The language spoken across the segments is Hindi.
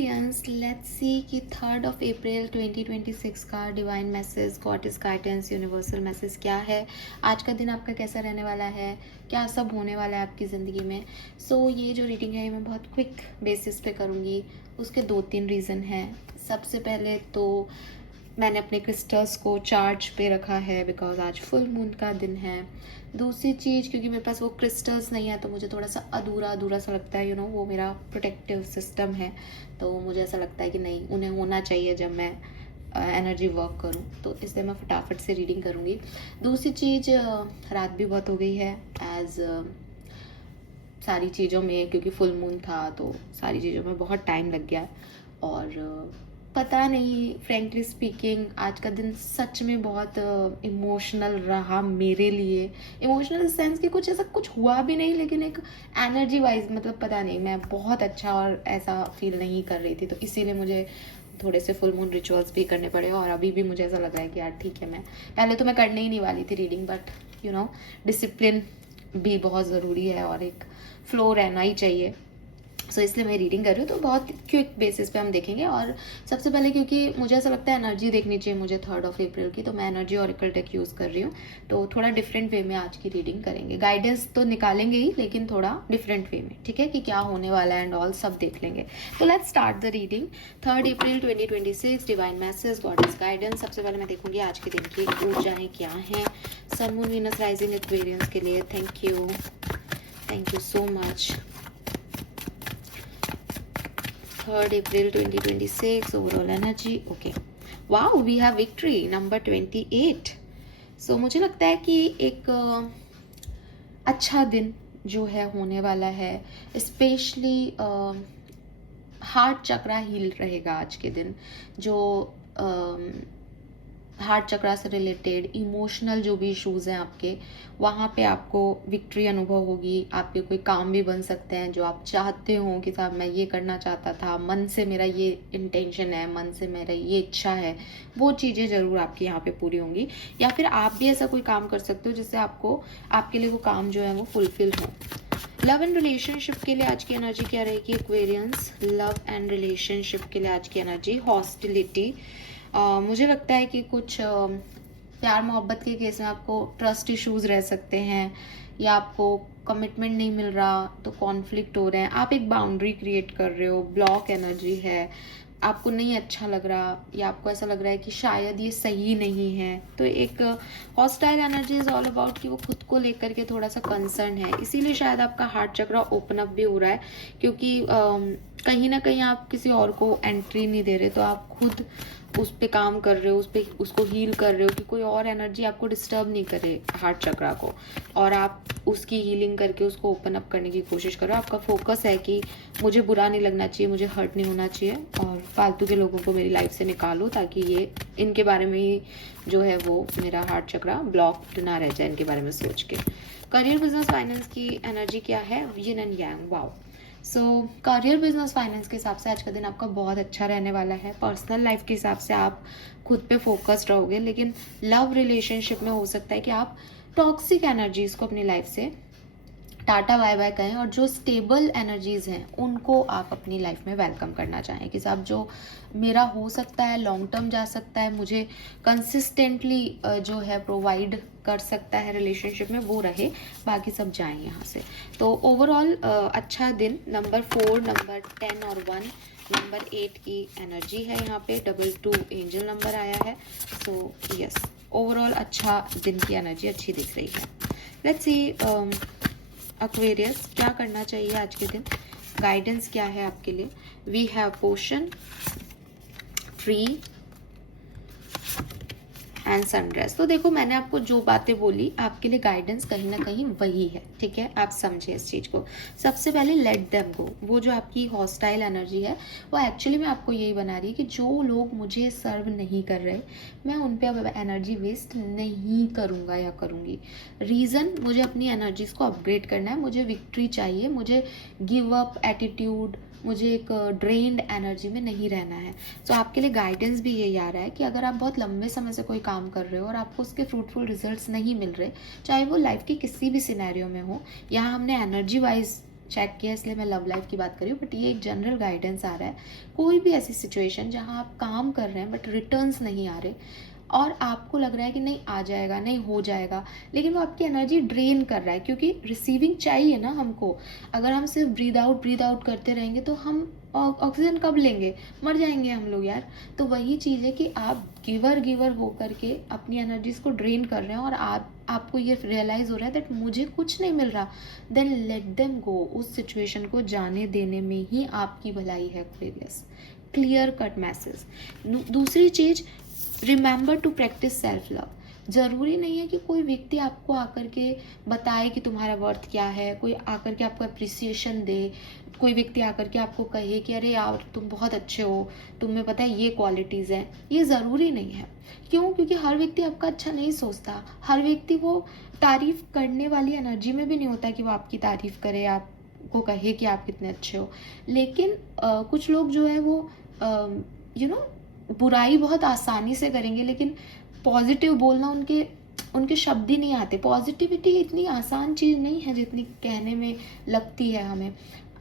एक्वेरियंस, लेट्स सी कि 3 अप्रैल 2026 का divine message, goddess guidance, universal message क्या है। आज का दिन आपका कैसा रहने वाला है, क्या सब होने वाला है आपकी ज़िंदगी में। ये जो रीडिंग है ये मैं बहुत क्विक बेसिस पे करूँगी। उसके 2-3 रीज़न हैं। सबसे पहले तो मैंने अपने क्रिस्टल्स को चार्ज पे रखा है बिकॉज आज फुल मून का दिन है। दूसरी चीज़, क्योंकि मेरे पास वो क्रिस्टल्स नहीं है तो मुझे थोड़ा सा अधूरा अधूरा सा लगता है, वो मेरा प्रोटेक्टिव सिस्टम है। तो मुझे ऐसा लगता है कि नहीं, उन्हें होना चाहिए जब मैं एनर्जी वर्क करूं, तो इसलिए मैं फटाफट से रीडिंग करूंगी। दूसरी चीज़, रात भी बहुत हो गई है एज सारी चीज़ों में, क्योंकि फुल मून था तो सारी चीज़ों में बहुत टाइम लग गया। और पता नहीं, फ्रेंकली स्पीकिंग आज का दिन सच में बहुत इमोशनल रहा मेरे लिए। इमोशनल सेंस कि कुछ ऐसा कुछ हुआ भी नहीं, लेकिन एक एनर्जी वाइज मतलब पता नहीं, मैं बहुत अच्छा और ऐसा फील नहीं कर रही थी, तो इसीलिए मुझे थोड़े से फुल मून रिचुअल्स भी करने पड़े। और अभी भी मुझे ऐसा लगा है कि यार ठीक है, मैं पहले तो मैं करने ही नहीं वाली थी रीडिंग, बट डिसिप्लिन भी बहुत ज़रूरी है और एक फ्लो रहना ही चाहिए। इसलिए मैं रीडिंग कर रही हूँ, तो बहुत क्विक बेसिस पे हम देखेंगे। और सबसे पहले, क्योंकि मुझे ऐसा लगता है एनर्जी देखनी चाहिए मुझे 3 अप्रैल की, तो मैं एनर्जी ऑरेकल डेक यूज़ कर रही हूँ। तो थोड़ा डिफरेंट वे में आज की रीडिंग करेंगे। गाइडेंस तो निकालेंगे ही, लेकिन थोड़ा डिफरेंट वे में, ठीक है, कि क्या होने वाला है एंड ऑल सब देख लेंगे। तो let's start the reading. 3 April 2026, divine message, goddess guidance. सबसे पहले मैं देखूंगी आज के दिन की ऊर्जाएं क्या हैं sun moon Venus rising Aquarians के लिए। Thank you so much. 3 April 2026 overall energy. Okay, wow, we have victory number 28. मुझे लगता है कि एक अच्छा दिन जो है होने वाला है। स्पेशली हार्ट चक्रा हील रहेगा आज के दिन। जो हार्ट चक्रा से रिलेटेड इमोशनल जो भी इश्यूज हैं आपके, वहाँ पे आपको विक्ट्री अनुभव होगी। आपके कोई काम भी बन सकते हैं जो आप चाहते हो कि साहब मैं ये करना चाहता था, मन से मेरा ये इंटेंशन है, मन से मेरा ये इच्छा है, वो चीज़ें ज़रूर आपकी यहाँ पे पूरी होंगी। या फिर आप भी ऐसा कोई काम कर सकते हो जिससे आपके लिए वो काम जो है वो फुलफिल हो। लव एंड रिलेशनशिप के लिए आज की एनर्जी क्या रहेगी एक्वेरियंस? लव एंड रिलेशनशिप के लिए आज की एनर्जी हॉस्टिलिटी। मुझे लगता है कि कुछ प्यार मोहब्बत के केस में आपको ट्रस्ट इश्यूज रह सकते हैं, या आपको कमिटमेंट नहीं मिल रहा तो कॉन्फ्लिक्ट हो रहे हैं, आप एक बाउंड्री क्रिएट कर रहे हो, ब्लॉक एनर्जी है, आपको नहीं अच्छा लग रहा, या आपको ऐसा लग रहा है कि शायद ये सही नहीं है। तो एक hostile energy is all about कि वो खुद को लेकर के थोड़ा सा कंसर्न है, इसीलिए शायद आपका हार्ट चक्रा ओपन अप भी हो रहा है, क्योंकि कहीं ना कहीं आप किसी और को एंट्री नहीं दे रहे, तो आप खुद उस पे काम कर रहे हो, उसको हील कर रहे हो कि कोई और एनर्जी आपको डिस्टर्ब नहीं करे हार्ट चक्रा को, और आप उसकी हीलिंग करके उसको ओपन अप करने की कोशिश करो। आपका फोकस है कि मुझे बुरा नहीं लगना चाहिए, मुझे हर्ट नहीं होना चाहिए, और फालतू के लोगों को मेरी लाइफ से निकालो ताकि ये इनके बारे में ही जो है वो मेरा हार्ट चक्रा ब्लॉक्ड ना रह जाए इनके बारे में सोच के। करियर बिजनेस फाइनेंस की एनर्जी क्या है? Yin and yang. Wow. Career business finance के हिसाब से आज का दिन आपका बहुत अच्छा रहने वाला है। पर्सनल लाइफ के हिसाब से आप खुद पे फोकस्ड रहोगे, लेकिन लव रिलेशनशिप में हो सकता है कि आप टॉक्सिक एनर्जीज को अपनी लाइफ से टाटा बाय बाय कहें, और जो स्टेबल एनर्जीज हैं उनको आप अपनी लाइफ में वेलकम करना चाहें कि साहब जो मेरा हो सकता है, लॉन्ग टर्म जा सकता है, मुझे कंसिस्टेंटली जो है प्रोवाइड कर सकता है रिलेशनशिप में, वो रहे, बाकी सब जाएं यहाँ से। तो ओवरऑल अच्छा दिन। नंबर 4, नंबर 10 और 1, नंबर 8 की एनर्जी है यहाँ पे। 22 एंजल नंबर आया है। यस, ओवरऑल अच्छा दिन की एनर्जी अच्छी दिख रही है। लेट्स सी एक्वेरियस क्या करना चाहिए आज के दिन, गाइडेंस क्या है आपके लिए। We have potion, tree and sunrise. तो देखो, मैंने आपको जो बातें बोली आपके लिए गाइडेंस कहीं ना कहीं वही है, ठीक है, आप समझे इस चीज को। सबसे पहले लेट देम गो। वो जो आपकी हॉस्टाइल एनर्जी है वो एक्चुअली में आपको यही बना रही है कि जो लोग मुझे सर्व नहीं कर रहे, मैं उन पे अब एनर्जी वेस्ट नहीं करूँगा या करूँगी। रीज़न, मुझे अपनी एनर्जीज को अपग्रेड करना है, मुझे विक्ट्री चाहिए, मुझे गिव अप एटीट्यूड, मुझे एक ड्रेन्ड एनर्जी में नहीं रहना है। आपके लिए गाइडेंस भी यही आ रहा है कि अगर आप बहुत लंबे समय से कोई काम कर रहे हो और आपको उसके फ्रूटफुल रिजल्ट्स नहीं मिल रहे, चाहे वो लाइफ की किसी भी सिनेरियो में हो, यहाँ हमने एनर्जी वाइज चेक किया इसलिए मैं लव लाइफ की बात कर रही हूँ, बट ये एक जनरल गाइडेंस आ रहा है। कोई भी ऐसी सिचुएशन जहाँ आप काम कर रहे हैं बट रिटर्न्स नहीं आ रहे और आपको लग रहा है कि नहीं आ जाएगा, नहीं हो जाएगा, लेकिन वो आपकी एनर्जी ड्रेन कर रहा है, क्योंकि रिसीविंग चाहिए ना हमको। अगर हम सिर्फ ब्रीद आउट करते रहेंगे तो हम ऑक्सीजन कब लेंगे, मर जाएंगे हम लोग यार। तो वही चीज़ है कि आप गिवर हो करके अपनी एनर्जीज को ड्रेन कर रहे हैं और आपको ये रियलाइज़ हो रहा है दैट मुझे कुछ नहीं मिल रहा, देन लेट देम गो। उस सिचुएशन को जाने देने में ही आपकी भलाई है एक्वेरियस। Clear cut message. दूसरी चीज़, remember to practice self love. ज़रूरी नहीं है कि कोई व्यक्ति आपको आकर के बताए कि तुम्हारा वर्थ क्या है, कोई आकर के आपको अप्रिसिएशन दे, कोई व्यक्ति आकर के आपको कहे कि अरे यार तुम बहुत अच्छे हो, तुम्हें पता है ये क्वालिटीज़ हैं। ये ज़रूरी नहीं है। क्यों? क्योंकि हर व्यक्ति आपका अच्छा नहीं सोचता। हर व्यक्ति वो तारीफ़ करने वाली एनर्जी में भी नहीं होता कि वो आपकी तारीफ़ करे, आपको कहे कि आप कितने अच्छे हो। लेकिन कुछ लोग जो है वो बुराई बहुत आसानी से करेंगे, लेकिन पॉजिटिव बोलना उनके शब्द ही नहीं आते। पॉजिटिविटी इतनी आसान चीज़ नहीं है जितनी कहने में लगती है हमें।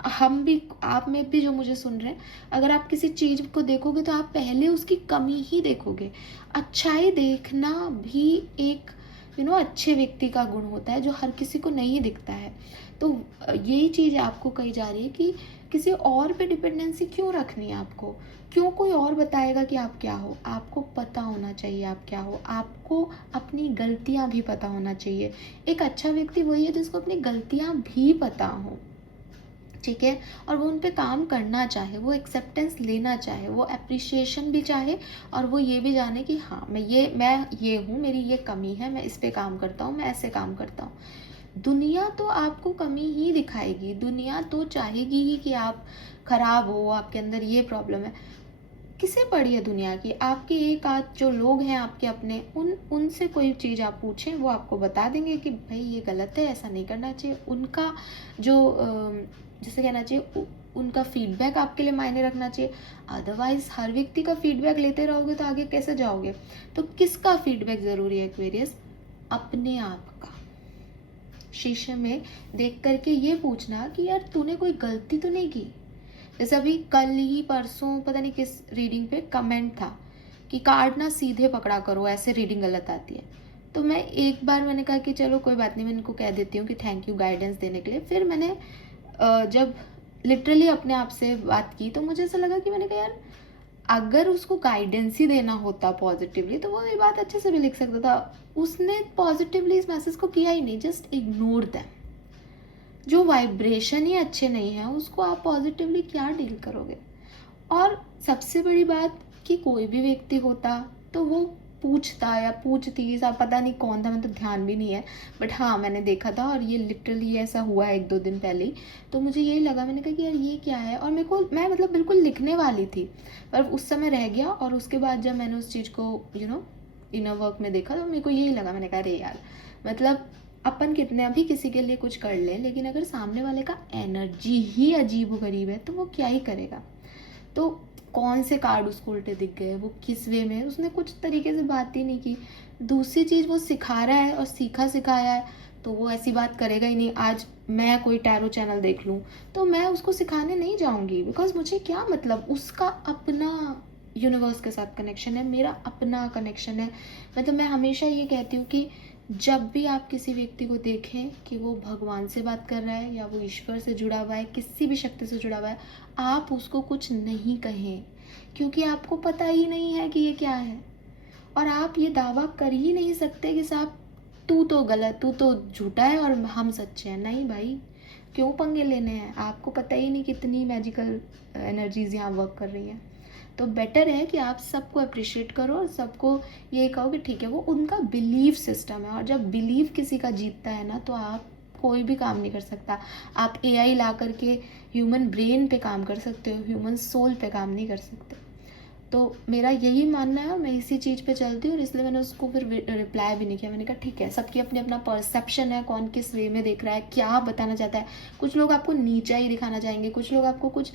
हम भी, आप में भी जो मुझे सुन रहे हैं, अगर आप किसी चीज़ को देखोगे तो आप पहले उसकी कमी ही देखोगे। अच्छाई देखना भी एक अच्छे व्यक्ति का गुण होता है जो हर किसी को नहीं दिखता है। तो यही चीज़ आपको कही जा रही है कि किसी और पे डिपेंडेंसी क्यों रखनी है आपको। क्यों कोई और बताएगा कि आप क्या हो? आपको पता होना चाहिए आप क्या हो। आपको अपनी गलतियां भी पता होना चाहिए। एक अच्छा व्यक्ति वही है जिसको अपनी गलतियां भी पता हो, ठीक है, और वो उन पे काम करना चाहे, वो एक्सेप्टेंस लेना चाहे, वो अप्रिशिएशन भी चाहे, और वो ये भी जाने कि हाँ मैं ये हूँ, मेरी ये कमी है, मैं इस पे काम करता हूँ, मैं ऐसे काम करता हूँ। दुनिया तो आपको कमी ही दिखाएगी, दुनिया तो चाहेगी ही कि आप खराब हो, आपके अंदर ये प्रॉब्लम है। किसे पड़ी है दुनिया की? आपके एक आध जो लोग हैं आपके अपने, उनसे कोई चीज़ आप पूछें, वो आपको बता देंगे कि भाई ये गलत है, ऐसा नहीं करना चाहिए। उनका जो जैसे कहना चाहिए, उनका फीडबैक आपके लिए मायने रखना चाहिए। अदरवाइज हर व्यक्ति का फीडबैक लेते रहोगे तो आगे कैसे जाओगे? तो किसका फीडबैक ज़रूरी है एक्वेरियस? अपने आप का। शीशे में देख करके ये पूछना कि यार तूने कोई गलती तो नहीं की। जैसे अभी कल ही परसों पता नहीं किस रीडिंग पे कमेंट था कि कार्ड ना सीधे पकड़ा करो, ऐसे रीडिंग गलत आती है। तो मैंने कहा कि चलो कोई बात नहीं, मैं इनको कह देती हूँ कि थैंक यू गाइडेंस देने के लिए। फिर मैंने जब लिटरली अपने आप से बात की तो मुझे ऐसा लगा कि मैंने कहा यार अगर उसको गाइडेंस ही देना होता पॉजिटिवली तो वो ये बात अच्छे से भी लिख सकता था। उसने पॉजिटिवली इस मैसेज को किया ही नहीं, जस्ट इग्नोर दैम। जो वाइब्रेशन ही अच्छे नहीं है उसको आप पॉजिटिवली क्या डील करोगे? और सबसे बड़ी बात कि कोई भी व्यक्ति होता तो वो पूछता या पूछती, सब पता नहीं कौन था, मैं तो ध्यान भी नहीं है, बट हाँ मैंने देखा था और ये लिटरली ऐसा हुआ है 1-2 दिन पहले ही। तो मुझे यही लगा, मैंने कहा कि यार ये क्या है, और मैं मतलब बिल्कुल लिखने वाली थी पर उस समय रह गया। और उसके बाद जब मैंने उस चीज़ को इनर वर्क में देखा तो मेरे को यही लगा, मैंने कहा अरे यार मतलब अपन कितने अभी किसी के लिए कुछ कर लें, लेकिन अगर सामने वाले का एनर्जी ही अजीब गरीब है तो वो क्या ही करेगा। तो कौन से कार्ड उसको उल्टे दिख गए, वो किस वे में, उसने कुछ तरीके से बात ही नहीं की। दूसरी चीज़, वो सिखा रहा है और सीखा सिखाया है तो वो ऐसी बात करेगा ही नहीं। आज मैं कोई टैरो चैनल देख लूँ तो मैं उसको सिखाने नहीं जाऊँगी, बिकॉज मुझे क्या मतलब, उसका अपना यूनिवर्स के साथ कनेक्शन है, मेरा अपना कनेक्शन है। मतलब मैं हमेशा ये कहती हूँ कि जब भी आप किसी व्यक्ति को देखें कि वो भगवान से बात कर रहा है या वो ईश्वर से जुड़ा हुआ है, किसी भी शक्ति से जुड़ा हुआ है, आप उसको कुछ नहीं कहें, क्योंकि आपको पता ही नहीं है कि ये क्या है। और आप ये दावा कर ही नहीं सकते कि साहब तू तो गलत, तू तो झूठा है और हम सच्चे हैं। नहीं भाई, क्यों पंगे लेने हैं? आपको पता ही नहीं कितनी मैजिकल एनर्जीज यहाँ वर्क कर रही हैं। तो बेटर है कि आप सबको अप्रिशिएट करो और सबको ये कहो कि ठीक है, वो उनका बिलीव सिस्टम है। और जब बिलीव किसी का जीतता है ना तो आप कोई भी काम नहीं कर सकता। आप एआई ला करके ह्यूमन ब्रेन पे काम कर सकते हो, ह्यूमन सोल पे काम नहीं कर सकते। तो मेरा यही मानना है और मैं इसी चीज़ पे चलती हूँ, और इसलिए मैंने उसको फिर रिप्लाई भी नहीं किया। मैंने कहा ठीक है, सबकी अपनी अपना परसेप्शन है, कौन किस वे में देख रहा है, क्या बताना चाहता है। कुछ लोग आपको नीचा ही दिखाना चाहेंगे, कुछ लोग आपको कुछ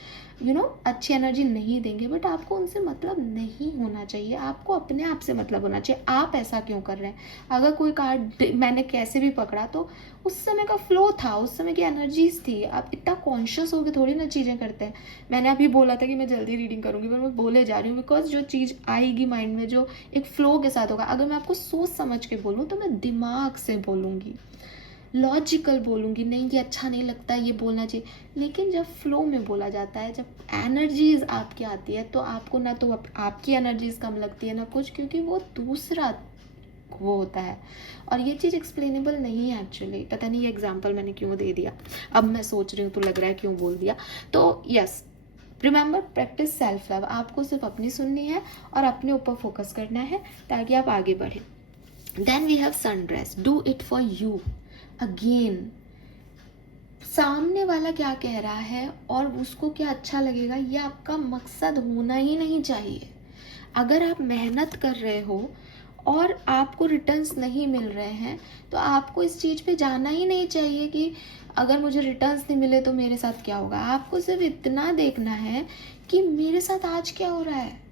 अच्छी एनर्जी नहीं देंगे, बट आपको उनसे मतलब नहीं होना चाहिए। आपको अपने आप से मतलब होना चाहिए, आप ऐसा क्यों कर रहे हैं। अगर कोई कार्ड मैंने कैसे भी पकड़ा तो उस समय का फ्लो था, उस समय की एनर्जीज थी। आप इतना कॉन्शियस होकर थोड़ी ना चीज़ें करते हैं। मैंने अभी बोला था कि मैं जल्दी रीडिंग करूंगी, पर मैं बोले जा रही हूँ बिकॉज जो चीज़ आएगी माइंड में, जो एक फ्लो के साथ होगा, अगर मैं आपको सोच समझ के बोलूँ तो मैं दिमाग से बोलूँगी, लॉजिकल बोलूँगी, नहीं ये अच्छा नहीं लगता, ये बोलना चाहिए। लेकिन जब फ्लो में बोला जाता है, जब एनर्जीज आपकी आती है, तो आपको ना तो आपकी एनर्जीज कम लगती है ना कुछ, क्योंकि वो दूसरा वो होता है। और ये चीज़ एक्सप्लेनेबल नहीं है एक्चुअली। पता नहीं ये एग्जाम्पल मैंने क्यों दे दिया, अब मैं सोच रही हूँ तो लग रहा है क्यों बोल दिया। तो yes, remember, practice self love. आपको सिर्फ अपनी सुननी है और अपने ऊपर फोकस करना है ताकि आप आगे बढ़ें। Then we have sunrise, do it for you. Again, सामने वाला क्या कह रहा है और उसको क्या अच्छा लगेगा, ये आपका मकसद होना ही नहीं चाहिए। अगर आप मेहनत कर रहे हो और आपको रिटर्न्स नहीं मिल रहे हैं, तो आपको इस चीज़ पे जाना ही नहीं चाहिए कि अगर मुझे रिटर्न्स नहीं मिले तो मेरे साथ क्या होगा। आपको सिर्फ इतना देखना है कि मेरे साथ आज क्या हो रहा है,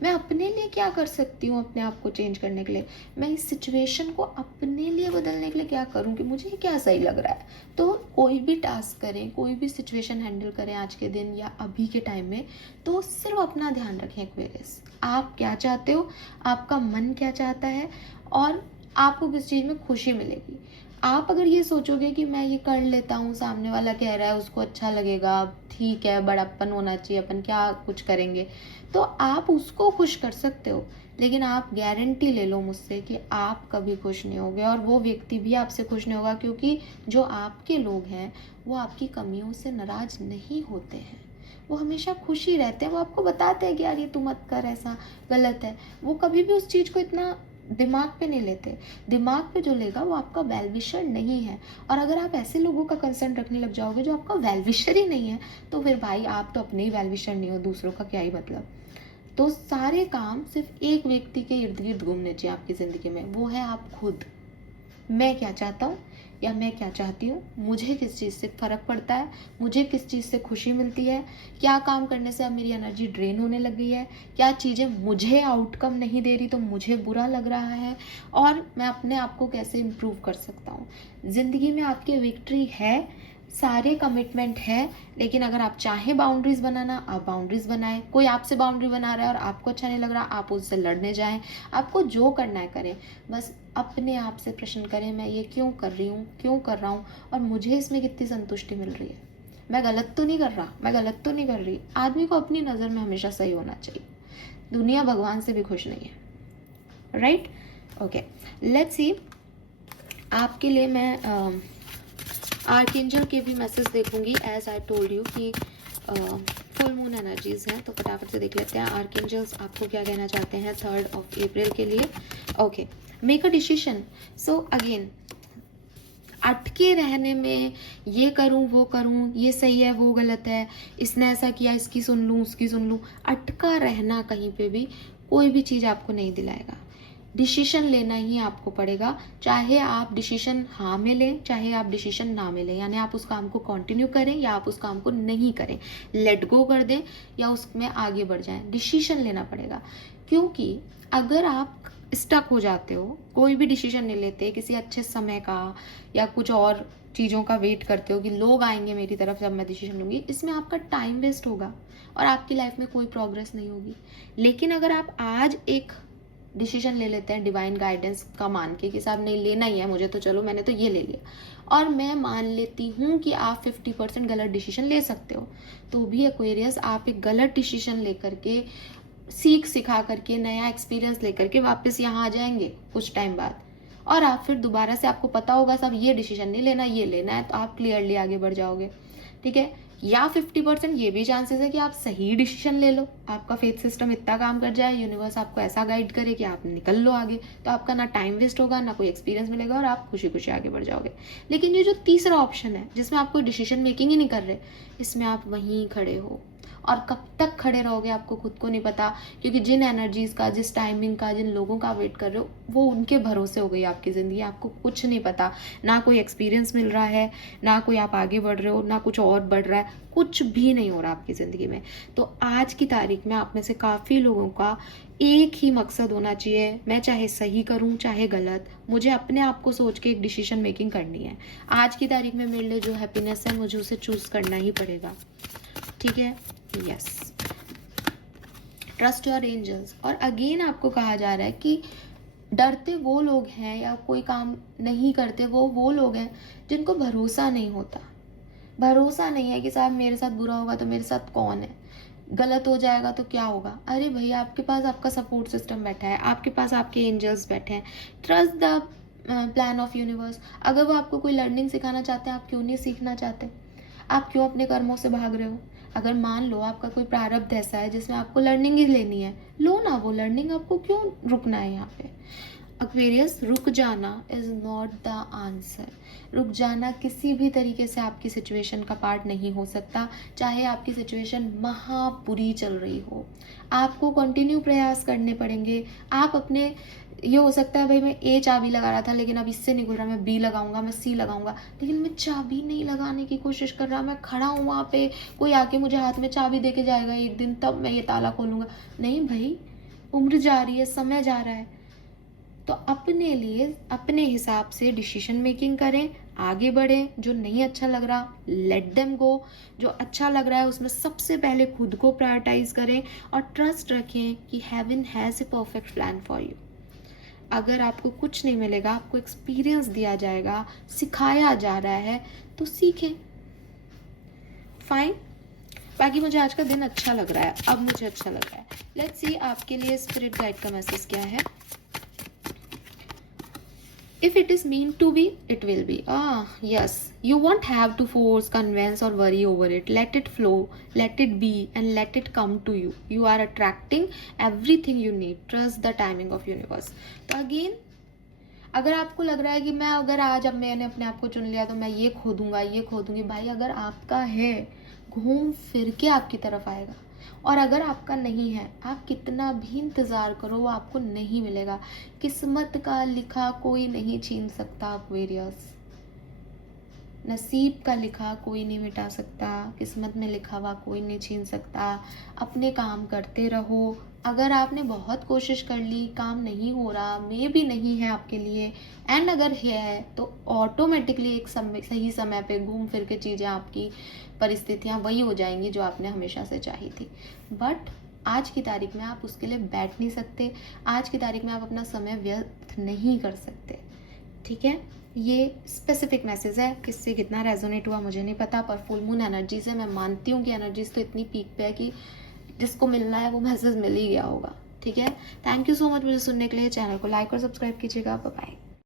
मैं अपने लिए क्या कर सकती हूँ अपने आप को चेंज करने के लिए, मैं इस सिचुएशन को अपने लिए बदलने के लिए क्या करूँ, कि मुझे क्या सही लग रहा है। तो कोई भी टास्क करें, कोई भी सिचुएशन हैंडल करें आज के दिन या अभी के टाइम में, तो सिर्फ अपना ध्यान रखें एक्वेरियस। आप क्या चाहते हो, आपका मन क्या चाहता है, और आपको किस चीज़ में खुशी मिलेगी। आप अगर ये सोचोगे कि मैं ये कर लेता हूँ, सामने वाला कह रहा है, उसको अच्छा लगेगा, ठीक है, बड़प्पन होना चाहिए, अपन क्या कुछ करेंगे, तो आप उसको खुश कर सकते हो। लेकिन आप गारंटी ले लो मुझसे कि आप कभी खुश नहीं होगे, और वो व्यक्ति भी आपसे खुश नहीं होगा, क्योंकि जो आपके लोग हैं वो आपकी कमियों से नाराज नहीं होते हैं। वो हमेशा खुश ही रहते हैं। वो आपको बताते हैं कि यार ये तू मत कर, ऐसा गलत है। वो कभी भी उस चीज़ को इतना दिमाग पे नहीं लेते। दिमाग पे जो लेगा वो आपका वेल विशर नहीं है। और अगर आप ऐसे लोगों का कंसर्न रखने लग जाओगे जो आपका वेल विशर ही नहीं है, तो फिर भाई आप तो अपने ही वेल विशर नहीं हो, दूसरों का क्या ही मतलब। तो सारे काम सिर्फ एक व्यक्ति के इर्द गिर्द घूमने चाहिए आपकी ज़िंदगी में, वो है आप खुद। मैं क्या चाहता हूँ या मैं क्या चाहती हूँ, मुझे किस चीज़ से फ़र्क पड़ता है, मुझे किस चीज़ से खुशी मिलती है, क्या काम करने से अब मेरी एनर्जी ड्रेन होने लग गई है, क्या चीज़ें मुझे आउटकम नहीं दे रही तो मुझे बुरा लग रहा है, और मैं अपने आप को कैसे इम्प्रूव कर सकता हूँ। ज़िंदगी में आपकी विक्ट्री है, सारे कमिटमेंट है, लेकिन अगर आप चाहें बाउंड्रीज बनाना, आप बाउंड्रीज बनाएं। कोई आपसे बाउंड्री बना रहा है और आपको अच्छा नहीं लग रहा, आप उससे लड़ने जाएं। आपको जो करना है करें, बस अपने आप से प्रश्न करें, मैं ये क्यों कर रही हूँ, क्यों कर रहा हूँ, और मुझे इसमें कितनी संतुष्टि मिल रही है। मैं गलत तो नहीं कर रहा, मैं गलत तो नहीं कर रही। आदमी को अपनी नज़र में हमेशा सही होना चाहिए। दुनिया भगवान से भी खुश नहीं है, राइट। Okay, let's see. आपके लिए मैं आर्कएंजल के भी मैसेज देखूंगी, एज आई टोल्ड यू कि फुल मून एनर्जीज हैं, तो फटाफट से देख लेते हैं आर्कएंजल्स आपको क्या कहना चाहते हैं 3 अप्रैल के लिए। Okay, make a decision. So again, अटके रहने में, ये करूं वो करूं, ये सही है वो गलत है, इसने ऐसा किया, इसकी सुन लूं उसकी सुन लूं, अटका रहना कहीं पे भी कोई भी चीज़ आपको नहीं दिलाएगा। डिसीजन लेना ही आपको पड़ेगा, चाहे आप डिसीजन हाँ में लें, चाहे आप डिसीजन ना में लें। यानी आप उस काम को कंटिन्यू करें या आप उस काम को नहीं करें, लेट गो कर दें या उसमें आगे बढ़ जाएं, डिसीजन लेना पड़ेगा। क्योंकि अगर आप स्टक हो जाते हो, कोई भी डिसीजन नहीं लेते, किसी अच्छे समय का या कुछ और चीज़ों का वेट करते हो कि लोग आएंगे मेरी तरफ जब मैं डिसीजन लूँगी, इसमें आपका टाइम वेस्ट होगा और आपकी लाइफ में कोई प्रोग्रेस नहीं होगी। लेकिन अगर आप आज एक डिसीजन ले लेते हैं डिवाइन गाइडेंस का मान के कि साहब नहीं लेना ही है मुझे, तो चलो मैंने तो ये ले लिया, और मैं मान लेती हूँ कि आप 50% गलत डिसीजन ले सकते हो, तो भी एक्वेरियस आप एक गलत डिसीजन लेकर के, सीख सिखा करके, नया एक्सपीरियंस लेकर के वापस यहाँ आ जाएंगे कुछ टाइम बाद, और आप फिर दोबारा से आपको पता होगा सब ये डिसीजन नहीं लेना, ये लेना है, तो आप क्लियरली आगे बढ़ जाओगे। ठीक है, या 50% ये भी चांसेस है कि आप सही डिसीजन ले लो, आपका फेथ सिस्टम इतना काम कर जाए, यूनिवर्स आपको ऐसा गाइड करे कि आप निकल लो आगे, तो आपका ना टाइम वेस्ट होगा, ना कोई एक्सपीरियंस मिलेगा, और आप खुशी खुशी आगे बढ़ जाओगे। लेकिन ये जो तीसरा ऑप्शन है जिसमें आप कोई डिसीजन मेकिंग ही नहीं कर रहे, इसमें आप वहीं खड़े हो और कब तक खड़े रहोगे आपको खुद को नहीं पता, क्योंकि जिन एनर्जीज़ का, जिस टाइमिंग का, जिन लोगों का वेट कर रहे हो, वो उनके भरोसे हो गई आपकी ज़िंदगी। आपको कुछ नहीं पता, ना कोई एक्सपीरियंस मिल रहा है, ना कोई आप आगे बढ़ रहे हो, ना कुछ और बढ़ रहा है, कुछ भी नहीं हो रहा आपकी ज़िंदगी में। तो आज की तारीख में आप में से काफ़ी लोगों का एक ही मकसद होना चाहिए, मैं चाहे सही करूं चाहे गलत, मुझे अपने आप को सोच के एक डिसीजन मेकिंग करनी है। आज की तारीख में मेरे लिए जो हैप्पीनेस है मुझे उसे चूज़ करना ही पड़ेगा, ठीक है। Yes, trust your angels. और अगेन आपको कहा जा रहा है कि डरते वो लोग हैं या कोई काम नहीं करते वो लोग हैं जिनको भरोसा नहीं होता। भरोसा नहीं है कि साहब मेरे साथ बुरा होगा तो मेरे साथ कौन है, गलत हो जाएगा तो क्या होगा। अरे भैया, आपके पास आपका सपोर्ट सिस्टम बैठा है, आपके पास आपके एंजल्स बैठे हैं। Trust the plan of universe. अगर वो आपको कोई लर्निंग सिखाना चाहते हैं, आप क्यों नहीं सीखना चाहते? आप क्यों अपने कर्मों से भाग रहे हो? अगर मान लो आपका कोई प्रारब्ध ऐसा है जिसमें आपको लर्निंग ही लेनी है, लो ना वो लर्निंग, आपको क्यों रुकना है यहाँ पे? एक्वेरियस, रुक जाना इज नॉट द आंसर। रुक जाना किसी भी तरीके से आपकी सिचुएशन का पार्ट नहीं हो सकता, चाहे आपकी सिचुएशन महा बुरी चल रही हो। आपको कंटिन्यू प्रयास करने पड़ेंगे। आप अपने, ये हो सकता है भाई मैं ए चाबी लगा रहा था लेकिन अब इससे नहीं खुल रहा, मैं बी लगाऊंगा, मैं सी लगाऊंगा, लेकिन मैं चाबी नहीं लगाने की कोशिश कर रहा। मैं खड़ा हूँ वहाँ पे, कोई आके मुझे हाथ में चाबी दे के जाएगा एक दिन, तब मैं ये ताला खोलूंगा। नहीं भाई, उम्र जा रही है, समय जा रहा है। तो अपने लिए अपने हिसाब से डिसीजन मेकिंग करें, आगे बढ़ें। जो नहीं अच्छा लग रहा लेट देम गो, जो अच्छा लग रहा है उसमें सबसे पहले खुद को प्रायोरिटाइज करें और ट्रस्ट रखें कि heaven has a perfect plan for you. अगर आपको कुछ नहीं मिलेगा, आपको एक्सपीरियंस दिया जाएगा, सिखाया जा रहा है, तो सीखें। फाइन। बाकी मुझे आज का दिन अच्छा लग रहा है, अब मुझे अच्छा लग रहा है। लेट्स सी आपके लिए स्पिरिट गाइड का मैसेज क्या है। If it is meant to be, it will be. Yes. You won't have to force, convince or worry over it. Let it flow, let it be and let it come to you. You are attracting everything you need. Trust the timing of universe. तो again, अगर आपको लग रहा है कि मैं अगर आज, अब मैंने अपने आप को चुन लिया तो मैं ये खो दूंगा, ये खो दूंगी, भाई अगर आपका है घूम फिर के आपकी तरफ आएगा। और अगर आपका नहीं है, आप कितना भी इंतज़ार करो वो आपको नहीं मिलेगा। किस्मत का लिखा कोई नहीं छीन सकता एक्वेरियस। नसीब का लिखा कोई नहीं मिटा सकता, किस्मत में लिखा हुआ कोई नहीं छीन सकता। अपने काम करते रहो। अगर आपने बहुत कोशिश कर ली, काम नहीं हो रहा, मे भी नहीं है आपके लिए, एंड अगर है तो ऑटोमेटिकली एक सही समय पे घूम फिर के चीज़ें, आपकी परिस्थितियाँ वही हो जाएंगी जो आपने हमेशा से चाही थी। बट आज की तारीख में आप उसके लिए बैठ नहीं सकते। आज की तारीख में आप अपना समय व्यर्थ नहीं कर सकते, ठीक है। ये स्पेसिफिक मैसेज है, किससे कितना रेजोनेट हुआ मुझे नहीं पता, पर फुल मून एनर्जी से मैं मानती हूँ कि एनर्जीज तो इतनी पीक पे है कि जिसको मिलना है वो मैसेज मिल ही गया होगा, ठीक है। थैंक यू सो मच मुझे सुनने के लिए। चैनल को लाइक और सब्सक्राइब कीजिएगा। Bye bye.